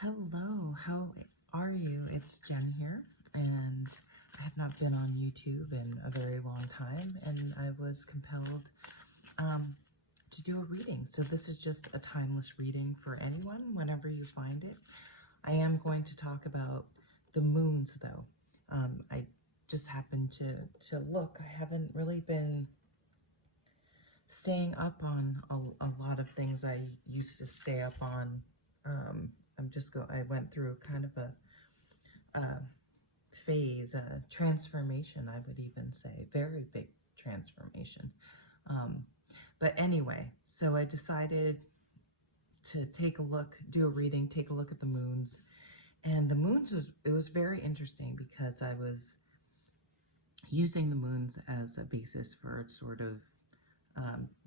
Hello, how are you? It's Jen here, and I have not been on YouTube in a very long time, and I was compelled um, to do a reading. So this is just a timeless reading for anyone, whenever you find it. I am going to talk about the moons, though. I just happened to look. I haven't really been staying up on a lot of things I used to stay up on. I went through kind of a phase, a transformation, I would even say, very big transformation. Um, but anyway, so I decided to take a look, do a reading, take a look at the moons. And the moons it was very interesting because I was using the moons as a basis for sort of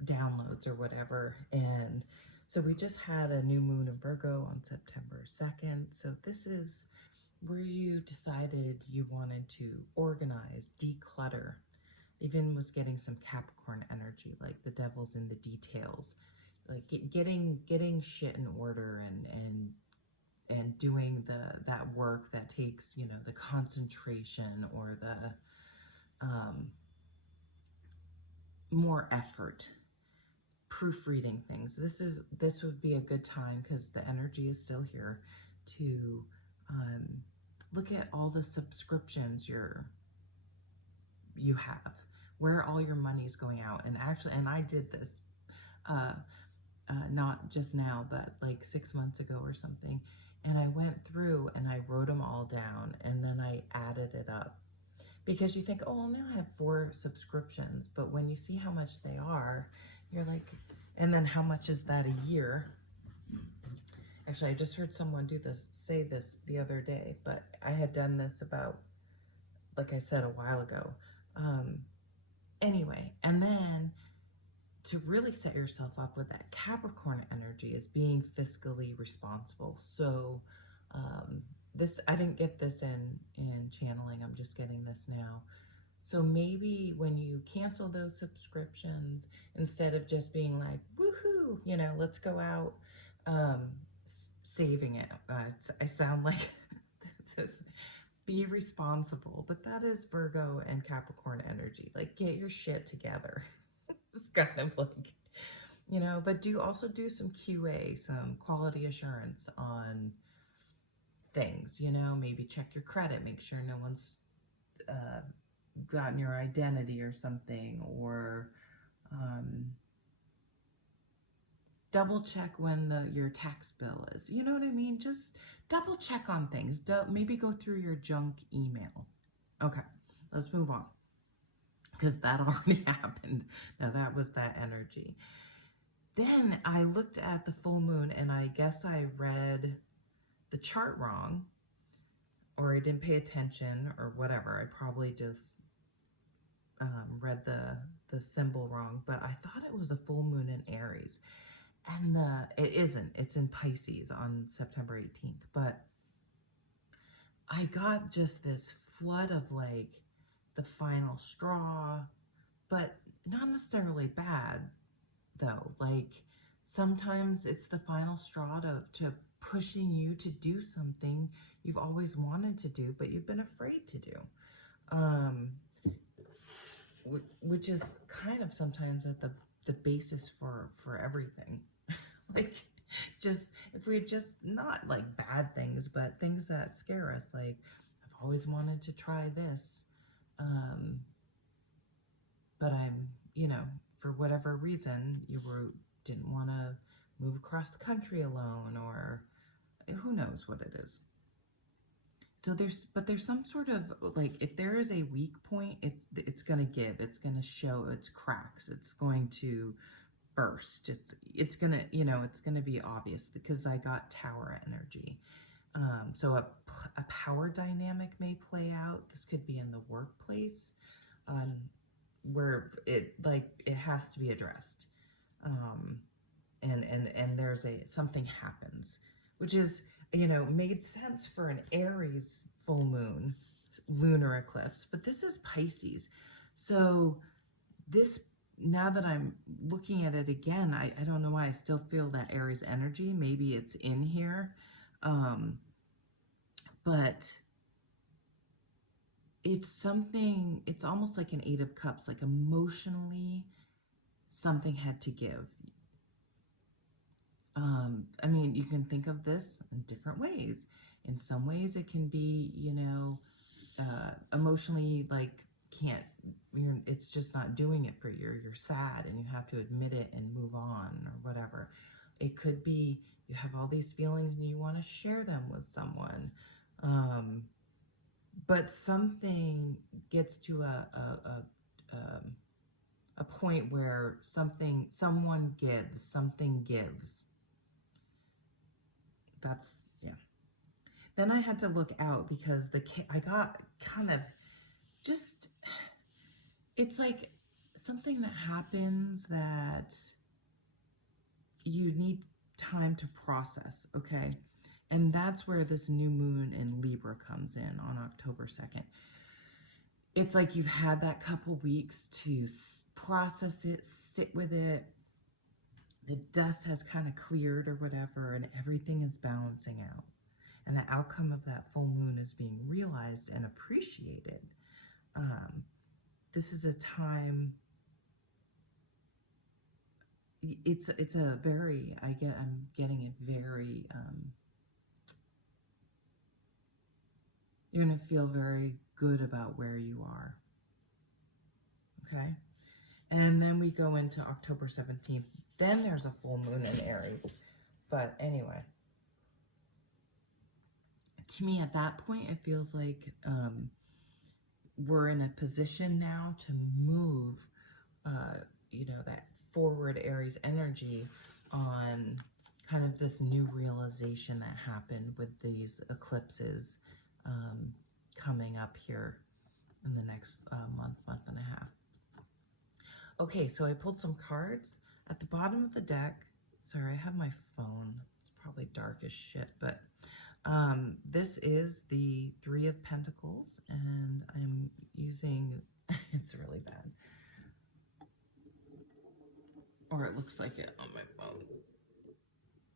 downloads or whatever. And so we just had a new moon in Virgo on September 2nd. So this is where you decided you wanted to organize, declutter. Even was getting some Capricorn energy, like the devil's in the details, like getting shit in order and doing that work that takes, the concentration or the more effort, proofreading things. This would be a good time because the energy is still here to um, look at all the subscriptions you have, where all your money is going out. And I did this uh, not just now, but like 6 months ago or something. And I went through and I wrote them all down, and then I added it up. Because you think, oh, well, now I have 4 subscriptions. But when you see how much they are, you're like, and then how much is that a year? Actually, I just heard someone say this the other day, but I had done this about, like I said, a while ago. Anyway, and then to really set yourself up with that Capricorn energy is being fiscally responsible. So I didn't get this in channeling. I'm just getting this now. So maybe when you cancel those subscriptions, instead of just being like, woohoo, let's go out, saving it. I sound like this. Be responsible, but that is Virgo and Capricorn energy. Like, get your shit together. It's kind of like, but also do some QA, some quality assurance on things, maybe check your credit, make sure no one's gotten your identity or something, or double check when your tax bill is. You know what I mean? Just double check on things. Maybe go through your junk email. Okay, let's move on, because that already happened. Now that was that energy. Then I looked at the full moon, and I guess I read the chart wrong, or I didn't pay attention, or whatever. I probably just read the symbol wrong, but I thought it was a full moon in Aries. And it isn't. It's in Pisces on September 18th. But I got just this flood of like the final straw, but not necessarily bad, though. Like, sometimes it's the final straw to pushing you to do something you've always wanted to do, but you've been afraid to do. Which is kind of sometimes at the basis for everything. Like, just if we just not like bad things, but things that scare us, like, I've always wanted to try this, but I'm, for whatever reason, didn't want to move across the country alone, or who knows what it is. So there's some sort of, like, if there is a weak point, it's going to give, it's going to show its cracks, it's going to burst, it's going to, it's going to be obvious, because I got Tower energy. So a power dynamic may play out. This could be in the workplace, where it has to be addressed. And there's something happens, which is, made sense for an Aries full moon lunar eclipse, but this is Pisces. So now that I'm looking at it again, I don't know why I still feel that Aries energy. Maybe it's in here. But it's something, it's almost like an Eight of Cups, like emotionally something had to give. I mean, you can think of this in different ways. In some ways, it can be, emotionally like can't, it's just not doing it for you. You're sad and you have to admit it and move on or whatever. It could be you have all these feelings and you want to share them with someone. But something gets to a point where someone gives, something gives. That's, yeah. Then I had to look out because I got kind of just, it's like something that happens that you need time to process, okay? And that's where this new moon in Libra comes in on October 2nd. It's like you've had that couple weeks to process it, sit with it. The dust has kind of cleared or whatever, and everything is balancing out. And the outcome of that full moon is being realized and appreciated. This is a time, it's a very, I'm getting a very, you're going to feel very good about where you are. Okay? And then we go into October 17th. Then there's a full moon in Aries. But anyway, to me at that point, it feels like we're in a position now to move, that forward Aries energy on kind of this new realization that happened with these eclipses coming up here in the next month and a half. Okay, so I pulled some cards. At the bottom of the deck, sorry, I have my phone. It's probably dark as shit, but this is the Three of Pentacles, and I'm using, it's really bad. Or it looks like it on my phone.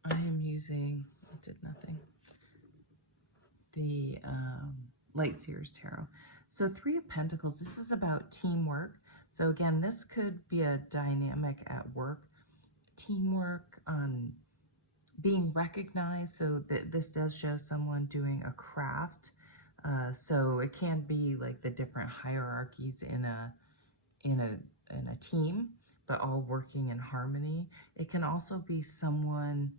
I am using, it did nothing, the Light Seers Tarot. So Three of Pentacles, this is about teamwork. So again, this could be a dynamic at work. Teamwork, being recognized. So that this does show someone doing a craft. So it can be like the different hierarchies in a team, but all working in harmony. It can also be someone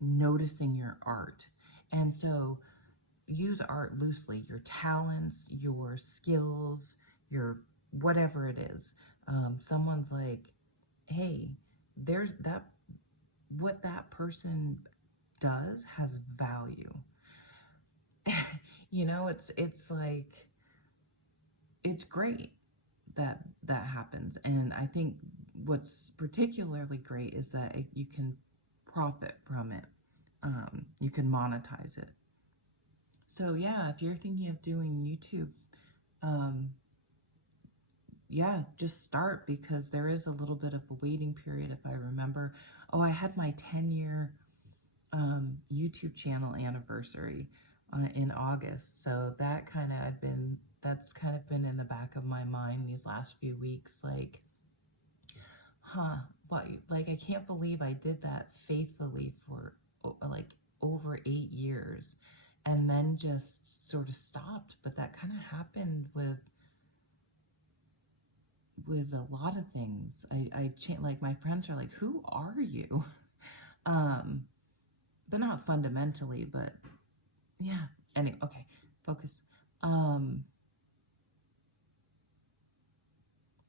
noticing your art. And so use art loosely, your talents, your skills, your whatever it is. Someone's like, hey, there's that, what that person does has value. It's like, it's great that happens. And I think what's particularly great is that you can profit from it. You can monetize it. So yeah, if you're thinking of doing YouTube, yeah, just start, because there is a little bit of a waiting period. If I remember, I had my 10-year YouTube channel anniversary in August. So that that's kind of been in the back of my mind these last few weeks. Like, like I can't believe I did that faithfully for like over 8 years and then just sort of stopped. But that kind of happened with a lot of things. Like my friends are like, who are you? But not fundamentally, but yeah. Anyway, okay, focus.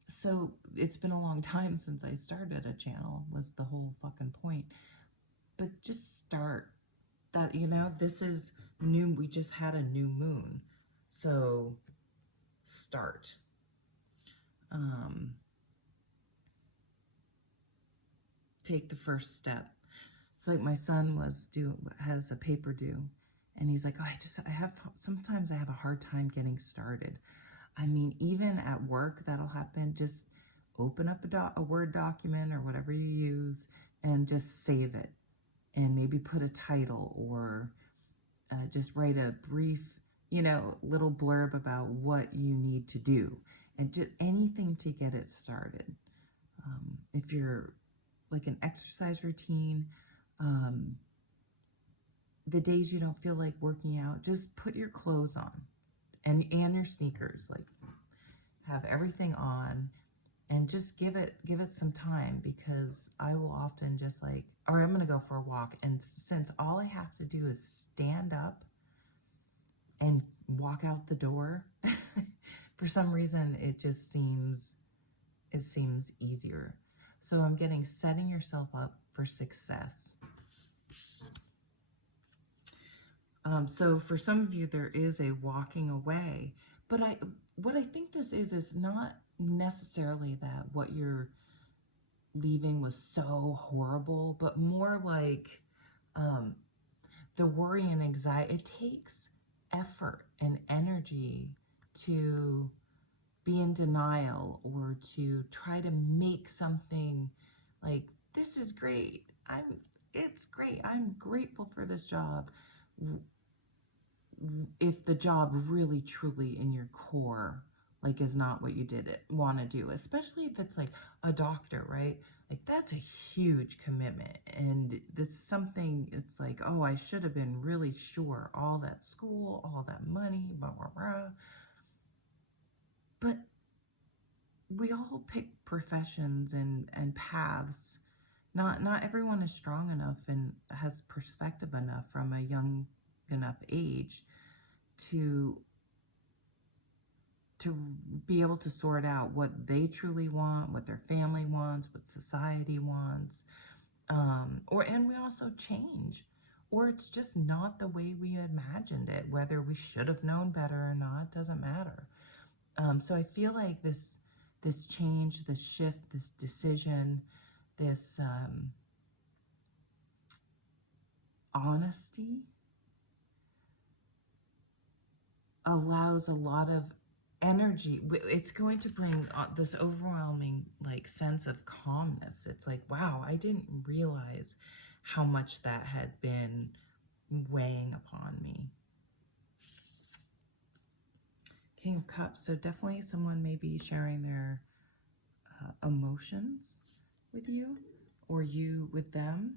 So it's been a long time since I started a channel, was the whole fucking point. But just start. That, this is new. We just had a new moon. So start. Take the first step. It's like my son has a paper due, and he's like, sometimes I have a hard time getting started. I mean, even at work, that'll happen. Just open up a Word document or whatever you use and just save it, and maybe put a title or just write a brief, little blurb about what you need to do, and just anything to get it started. If you're like an exercise routine, the days you don't feel like working out, just put your clothes on and your sneakers, like have everything on, and just give it some time, because I will often just like, all right, I'm gonna go for a walk, and since all I have to do is stand up and walk out the door, for some reason it seems easier. So I'm getting setting yourself up for success. So for some of you, there is a walking away, but what I think this is not necessarily that what you're leaving was so horrible, but more like the worry and anxiety. It takes effort and energy to be in denial, or to try to make something like, this is great, it's great, I'm grateful for this job, if the job really truly in your core like is not what you want to do, especially if it's like a doctor, right? Like that's a huge commitment, and it's something, it's like, oh, I should have been really sure, all that school, all that money, blah blah blah. But we all pick professions and paths. Not everyone is strong enough and has perspective enough from a young enough age to be able to sort out what they truly want, what their family wants, what society wants, and we also change, or it's just not the way we imagined it. Whether we should have known better or not doesn't matter. So I feel like this change, this shift, this decision, this honesty allows a lot of energy. It's going to bring this overwhelming like sense of calmness. It's like, wow, I didn't realize how much that had been weighing upon me. King of Cups, so definitely someone may be sharing their emotions with you, or you with them.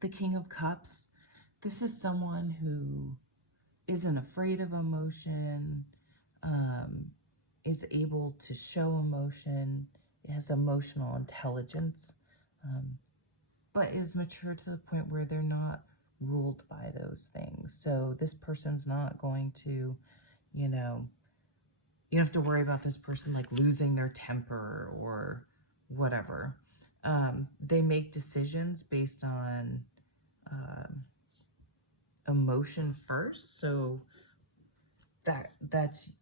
The King of Cups, this is someone who isn't afraid of emotion, is able to show emotion, has emotional intelligence, but is mature to the point where they're not ruled by those things. So this person's not going to, you don't have to worry about this person like losing their temper or whatever. They make decisions based on emotion first, so that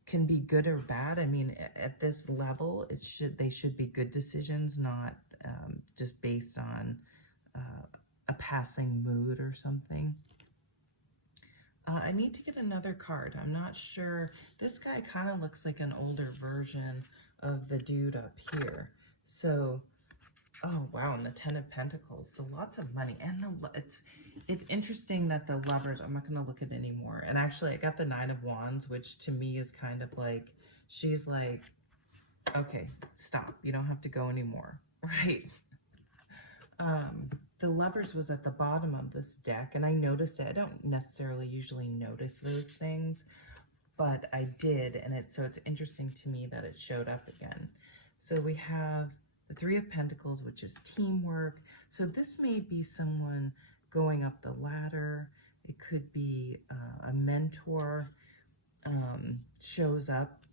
can be good or bad. I mean, at this level, they should be good decisions, not just based on a passing mood or something. I need to get another card. I'm not sure. This guy kind of looks like an older version of the dude up here. So, oh wow, and the Ten of Pentacles. So lots of money, and it's interesting that the Lovers. I'm not going to look at anymore. And actually, I got the Nine of Wands, which to me is kind of like, she's like, okay, stop. You don't have to go anymore, right? The Lovers was at the bottom of this deck, and I noticed it. I don't necessarily usually notice those things, but I did, and so it's interesting to me that it showed up again. So we have the Three of Pentacles, which is teamwork. So this may be someone going up the ladder. It could be a mentor shows up.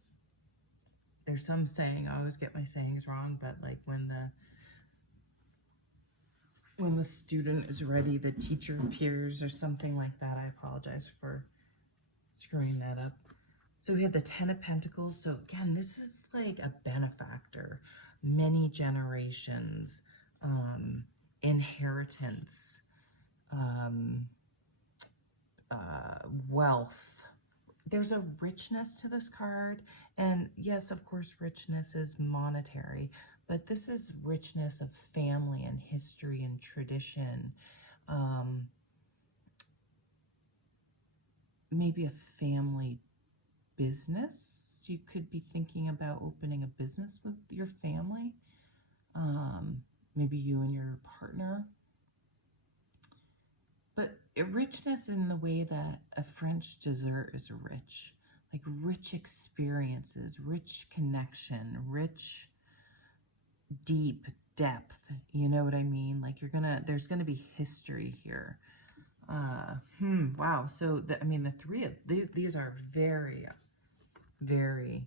There's some saying, I always get my sayings wrong, but like when the student is ready, the teacher appears, or something like that. I apologize for screwing that up. So we have the Ten of Pentacles. So again, this is like a benefactor, many generations, inheritance, wealth. There's a richness to this card. And yes, of course, richness is monetary, but this is richness of family and history and tradition. maybe a family business. You could be thinking about opening a business with your family. Maybe you and your partner. But a richness in the way that a French dessert is rich, like rich experiences, rich connection, rich, deep depth. You know what I mean? Like there's gonna be history here. Wow. So I mean, the three of these are very, very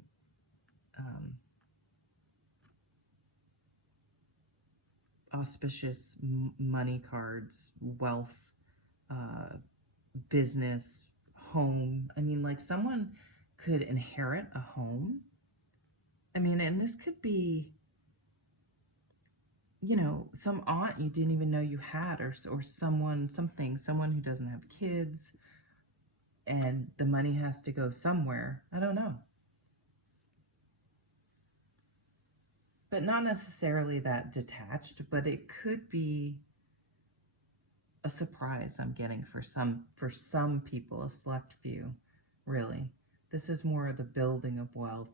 auspicious money cards, wealth, business, home. I mean, like someone could inherit a home. I mean, and this could be, you know, some aunt you didn't even know you had, or someone who doesn't have kids, and the money has to go somewhere. I don't know. But not necessarily that detached, but it could be a surprise I'm getting for some people, a select few, really. This is more of the building of wealth.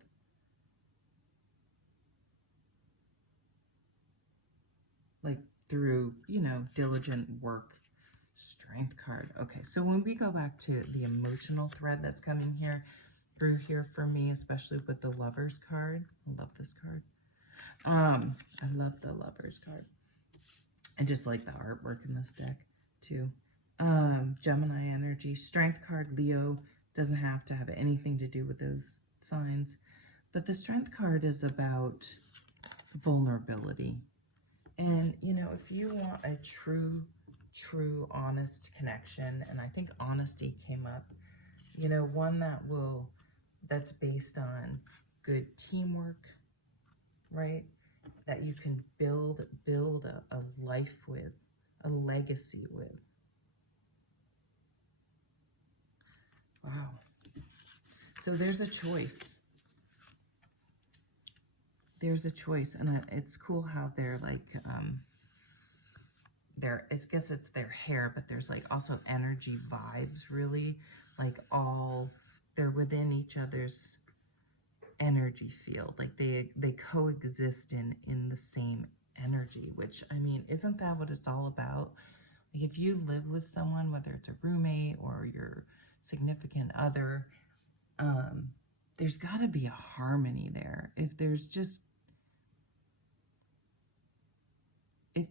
Like through, you know, diligent work. Strength card. Okay, so when we go back to the emotional thread that's coming here through here for me, especially with the Lovers card. I love this card. I love the Lovers card. I just like the artwork in this deck too. Gemini energy, strength card, Leo, doesn't have to have anything to do with those signs. But the strength card is about vulnerability. And, you know, if you want a true, honest connection, and I think honesty came up, you know, one that's based on good teamwork, right? That you can build a life with, a legacy with. Wow. So there's a choice. There's a choice, and it's cool how they're like, I guess it's their hair, but there's like also energy vibes, really, like they're within each other's energy field, like they coexist in the same energy, which, I mean, isn't that what it's all about? Like if you live with someone, whether it's a roommate or your significant other, there's got to be a harmony there. If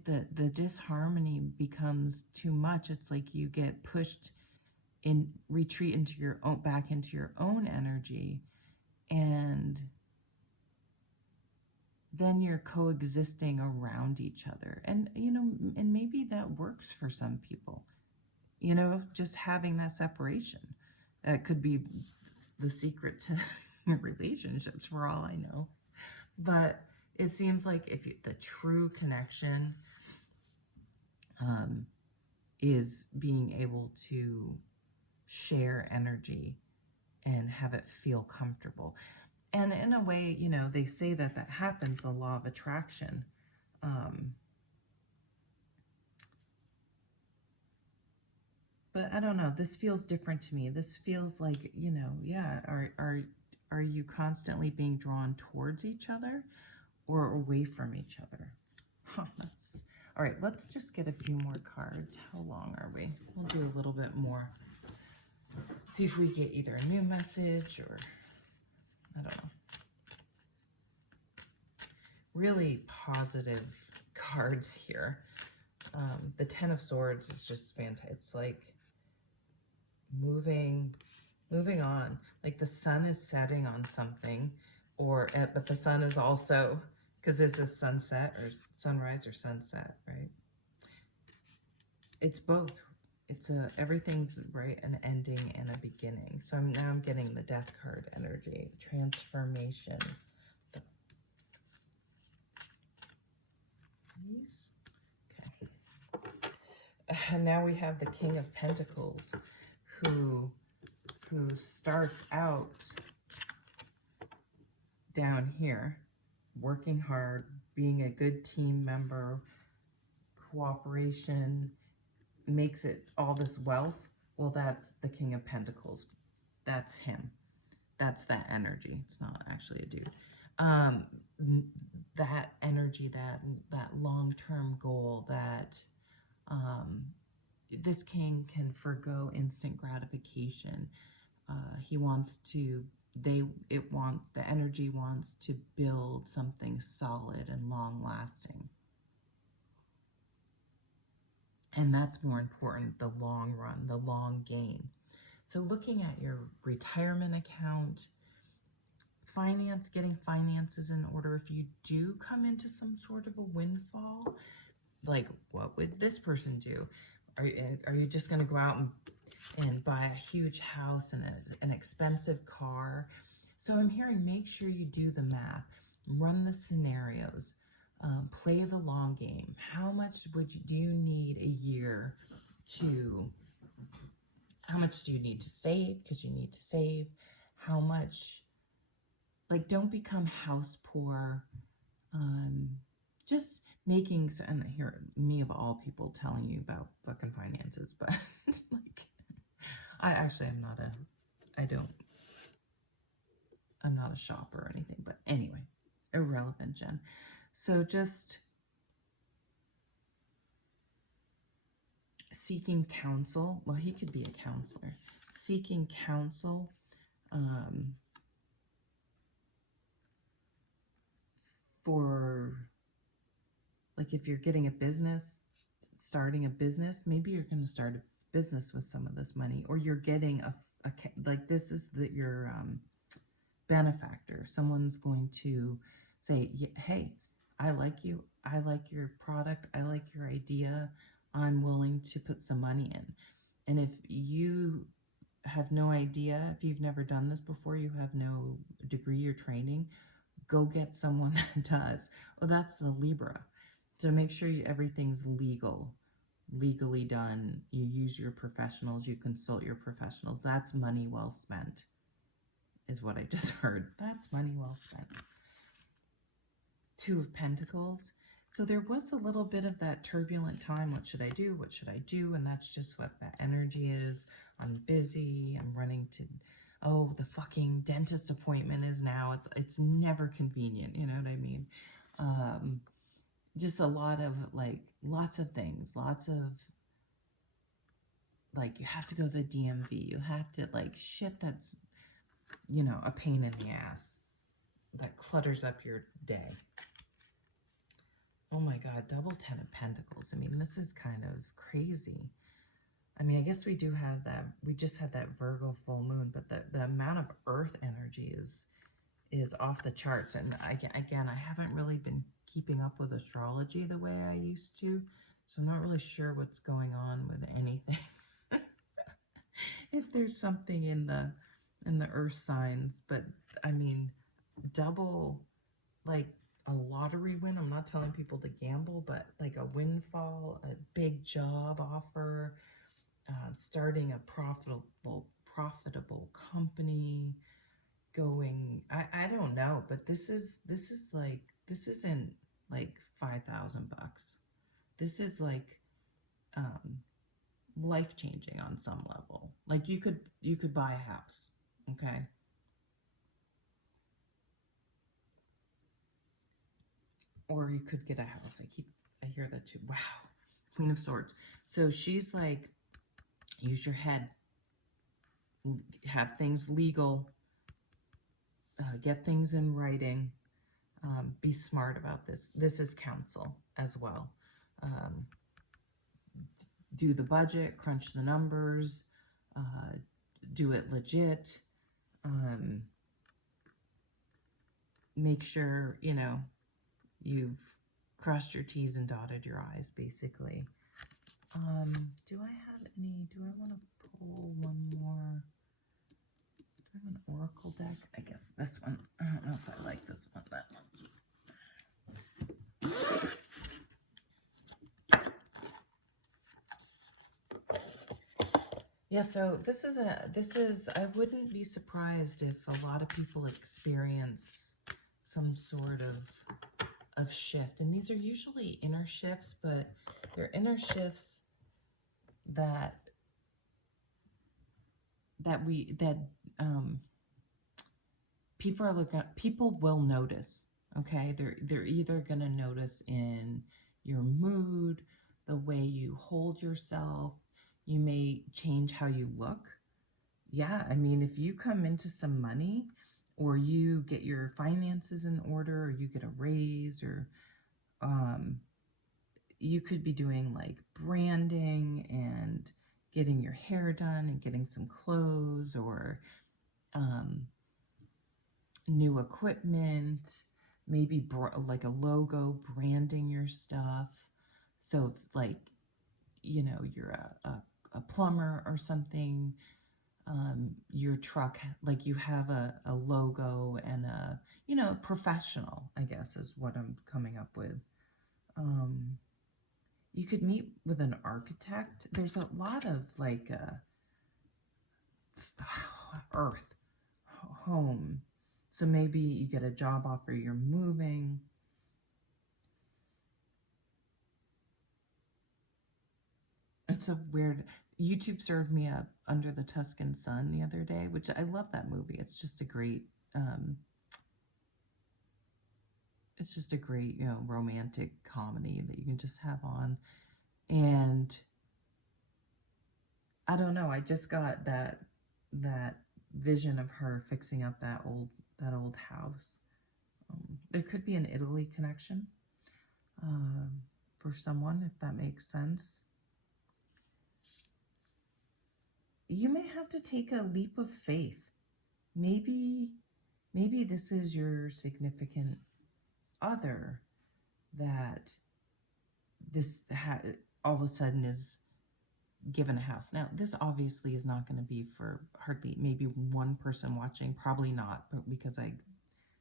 the disharmony becomes too much, it's like you get pushed retreat into your own, back into your own energy, and then you're coexisting around each other. And, you know, and maybe that works for some people, you know, just having that separation. That could be the secret to relationships, for all I know. But it seems like the true connection is being able to share energy and have it feel comfortable. And in a way, you know, they say that happens, the law of attraction. But I don't know, this feels different to me. This feels like, you know, yeah, are you constantly being drawn towards each other or away from each other? Huh, all right, let's just get a few more cards. How long are we? We'll do a little bit more. See if we get either a new message or, I don't know. Really positive cards here. The Ten of Swords is just fantastic. It's like moving on. Like the sun is setting on something, but the sun is also, because is this sunset or sunrise or sunset, right? It's both. It's everything's right, an ending and a beginning. So now I'm getting the Death card energy, transformation. Okay. And now we have the King of Pentacles, who starts out down here, working hard, being a good team member, cooperation, makes it all this wealth, Well, that's the King of Pentacles. That's him. That's that energy. It's not actually a dude. Um, that energy, that long-term goal, that this king can forgo instant gratification. He wants to, the energy wants to build something solid and long-lasting. And that's more important, the long run, the long game. So looking at your retirement account, getting finances in order. If you do come into some sort of a windfall, like what would this person do? Are you just going to go out and buy a huge house and an expensive car? So I'm hearing, make sure you do the math, run the scenarios, play the long game. How much do you need a year to, how much do you need to save? Because you need to save. How much, like, don't become house poor. Just making, and here, me of all people telling you about fucking finances, but like, I'm not a shopper or anything, but anyway, irrelevant, Jen. So just seeking counsel. Well, he could be a counselor. Seeking counsel. For, like, if you're getting a business, starting a business, maybe you're going to start a business with some of this money, or you're getting like, this is your benefactor. Someone's going to say, hey, I like you. I like your product. I like your idea. I'm willing to put some money in. And if you have no idea, if you've never done this before, you have no degree or training, go get someone that does. Well, that's the Libra. So make sure everything's legally done. You use your professionals, you consult your professionals. That's money well spent, is what I just heard. That's money well spent. Two of Pentacles. So there was a little bit of that turbulent time. What should I do? What should I do? And that's just what that energy is. I'm busy. I'm running to, oh, the fucking dentist appointment is now. It's never convenient. You know what I mean? Just a lot of, like, lots of things. Lots of, like, you have to go to the DMV. You have to, like, shit that's, you know, a pain in the ass. That clutters up your day. Oh my God, double 10 of Pentacles. I mean, this is kind of crazy. I mean, I guess we do have that. We just had that Virgo full moon, but the amount of earth energy is off the charts. And again, I haven't really been keeping up with astrology the way I used to. So I'm not really sure what's going on with anything. If there's something in the earth signs, but I mean, double, like, a lottery win. I'm not telling people to gamble, but like a windfall, a big job offer, starting a profitable company, going, I don't know, but this isn't like $5,000. This is like life-changing on some level. Like, you could buy a house, okay? Or you could get a house. I hear that too. Wow. Queen of Swords. So she's like, use your head, have things legal, get things in writing, be smart about this. This is counsel as well. Do the budget, crunch the numbers, do it legit, make sure, you know, you've crossed your T's and dotted your I's, basically. Do I want to pull one more? Do I have an oracle deck? I guess this one. I don't know if I like this one that much. Yeah, so this is, I wouldn't be surprised if a lot of people experience some sort of shift. And these are usually inner shifts, but they're inner shifts that that um, people will notice. Okay, they're either gonna notice in your mood, the way you hold yourself. You may change how you look. Yeah, I mean, if you come into some money, or you get your finances in order, or you get a raise, or um, you could be doing like branding and getting your hair done and getting some clothes, or um, new equipment, maybe like a logo, branding your stuff. So if, like, you're a plumber or something, your truck, like you have a logo and professional, I guess is what I'm coming up with. You could meet with an architect. There's a lot of like earth, home. So maybe you get a job offer, you're moving. It's a weird. YouTube served me up Under the Tuscan Sun the other day, which I love that movie. It's just a great, romantic comedy that you can just have on. And I don't know, I just got that vision of her fixing up that old house. There could be an Italy connection for someone, if that makes sense. You may have to take a leap of faith. Maybe this is your significant other that all of a sudden is given a house. Now, this obviously is not going to be for hardly maybe one person watching, probably not, but because I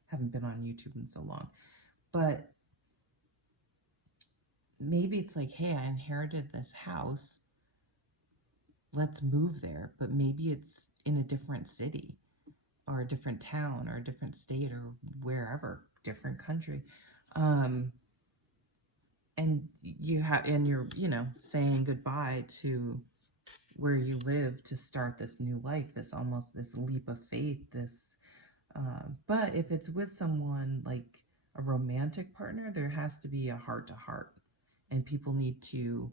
haven't been on YouTube in so long. But maybe it's like, hey, I inherited this house. Let's move there. But maybe it's in a different city or a different town or a different state or wherever, different country. And you're, saying goodbye to where you live to start this new life, this leap of faith, but if it's with someone like a romantic partner, there has to be a heart to heart, and people need to,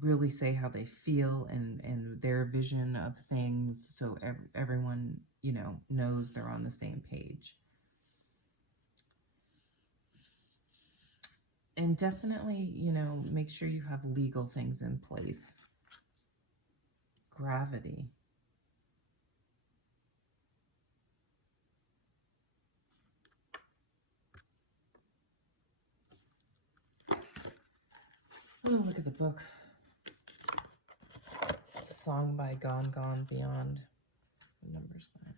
really say how they feel and their vision of things, so everyone, knows they're on the same page. And definitely, make sure you have legal things in place. Gravity. I'm going to look at the book. It's a song by Gone Gone Beyond. What number is that?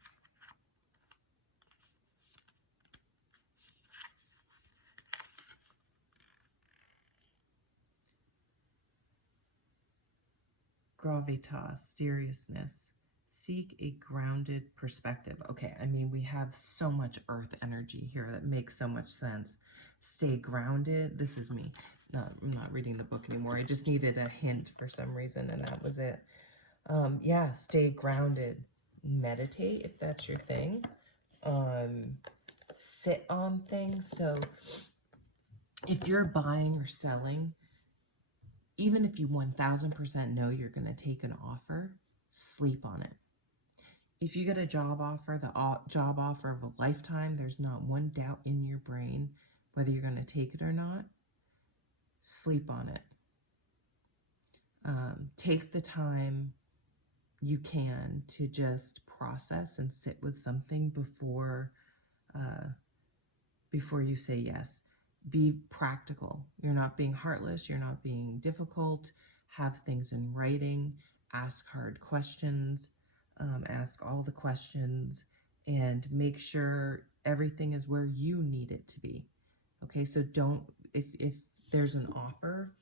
Gravitas, seriousness. Seek a grounded perspective. Okay, I mean, we have so much earth energy here that makes so much sense. Stay grounded. This is me. No, I'm not reading the book anymore. I just needed a hint for some reason, and that was it. Yeah, stay grounded. Meditate if that's your thing. Sit on things. So if you're buying or selling, even if you 1000% know you're going to take an offer, sleep on it. If you get a job offer, the job offer of a lifetime, there's not one doubt in your brain whether you're going to take it or not, sleep on it. Take the time you can to just process and sit with something before you say yes. Be practical. You're not being heartless. You're not being difficult. Have things in writing. Ask hard questions. Ask all the questions, and make sure everything is where you need it to be. Okay, so if there's an offer,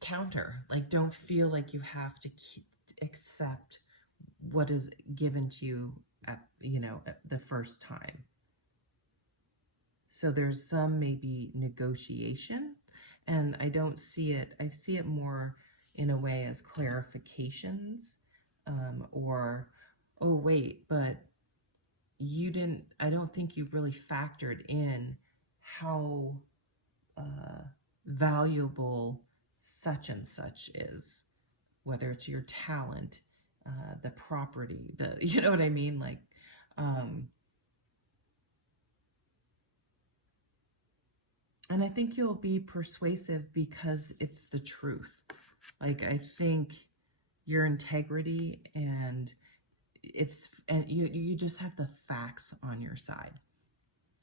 counter. Like, don't feel like you have to accept what is given to you at the first time. So there's some maybe negotiation, And I don't see it, I see it more in a way as clarifications, or, oh, wait, but you didn't, I don't think you really factored in how valuable such and such is, whether it's your talent, the property, you know what I mean? Like, and I think you'll be persuasive because it's the truth. Like, I think your integrity and you just have the facts on your side.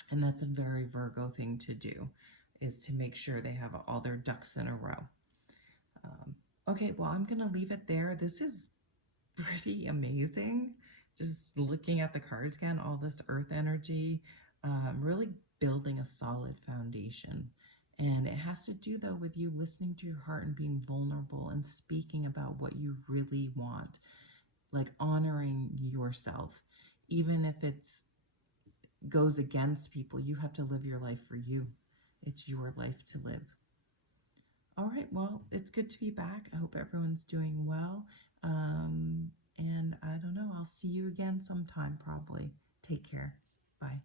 And that's a very Virgo thing to do, is to make sure they have all their ducks in a row. Okay, well, I'm going to leave it there. This is pretty amazing. Just looking at the cards again, all this earth energy, really building a solid foundation. And it has to do, though, with you listening to your heart and being vulnerable and speaking about what you really want, like honoring yourself. Even if it's goes against people, you have to live your life for you. It's your life to live. All right, well, it's good to be back. I hope everyone's doing well. And I don't know, I'll see you again sometime probably. Take care. Bye.